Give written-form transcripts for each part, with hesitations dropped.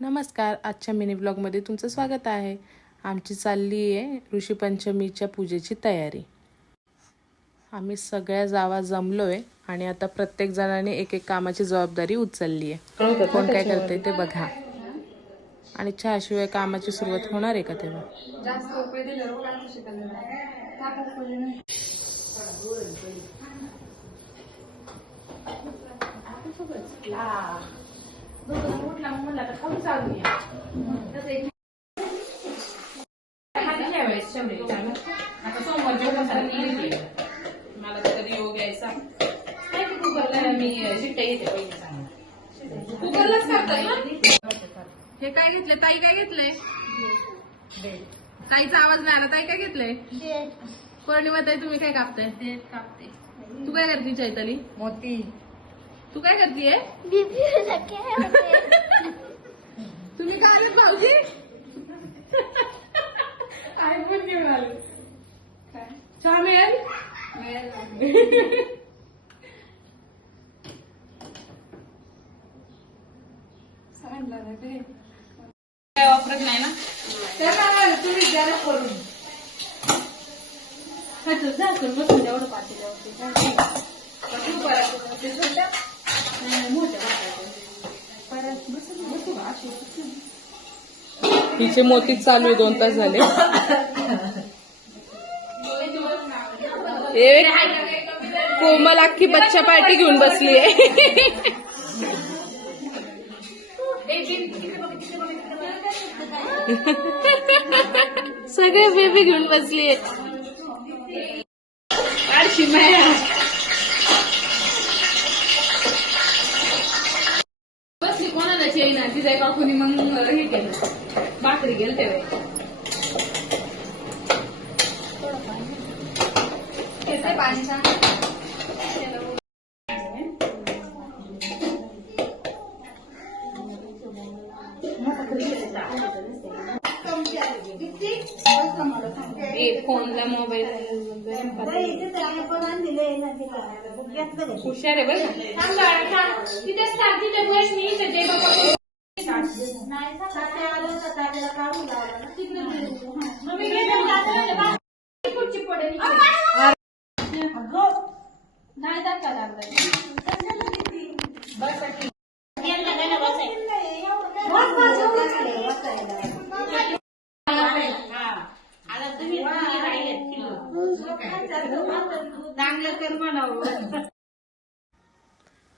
नमस्कार, आजच्या मिनी ब्लॉगमध्ये तुमचं स्वागत आहे। आमची चालली आहे ऋषीपंचमीच्या पूजेची तयारी। आम्ही सगळ्या जावा जमलोय आणि आता प्रत्येक जणाने एक एक कामाची जबाबदारी उचलली आहे। कोण काय करते ते बघा। आणि चहाशिवाय कामाची सुरुवात होणार आहे का तेव्हा? आता सोमवार मला कधी योग यायचा कुकरला मी शिट्ट्या येते पहिले कुकरलाच करतात ना। हे काय घेतले ताई? काय घेतलंय? ताईचा आवाज नाही आला। ताई काय घेतलंय? पौर्णिमा ताई तुम्ही काय कापताय? तू काय करते चैताली? मोती। तू काय करतीये? तुम्ही काय आले भाऊजी? आयफोन घेऊन आले। चहा मिळेल? काय वापरत नाही ना तुम्ही जरा करून बसून तेवढं हिचे मोती चालू आहे, 2 तास झाले। एक कोमल अख्खी बच्चा पार्टी घेऊन बसली आहे। सगळे बेबी घेऊन बसली आहे। बसली कोणाला येईना तिचा काकूनी मग हे केलं भाकरी गेलं तेव्हा पाणी सांग। फोनला मोबाईल हुशार आहे बरं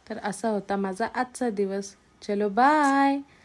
तर असा होता माझा आजचा दिवस। चलो बाय।